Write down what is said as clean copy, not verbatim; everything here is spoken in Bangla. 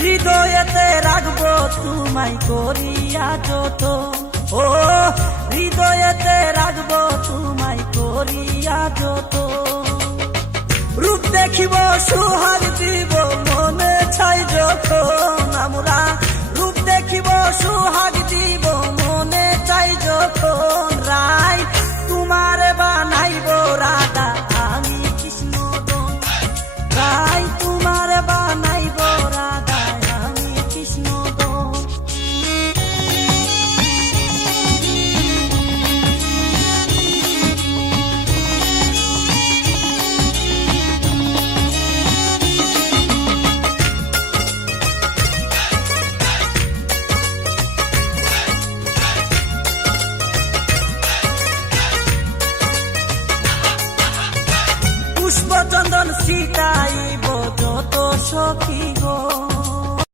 হৃদয়েতে রাখবো তোমায় করিয়া যত, ও হৃদয়েতে রাখবো তোমায় করিয়া যত। রূপ দেখিব সুহাগ দিব মনে ছাই যখন, আমরা রূপ দেখিব সুহাগ দিব মনে চাই যখন। রাই তোমার বানাইব রাধা আমি কৃষ্ণ দন, রাই তোমার বানাইব রাধা আমি কৃষ্ণ দন। পুষ্প চন্দন সীতা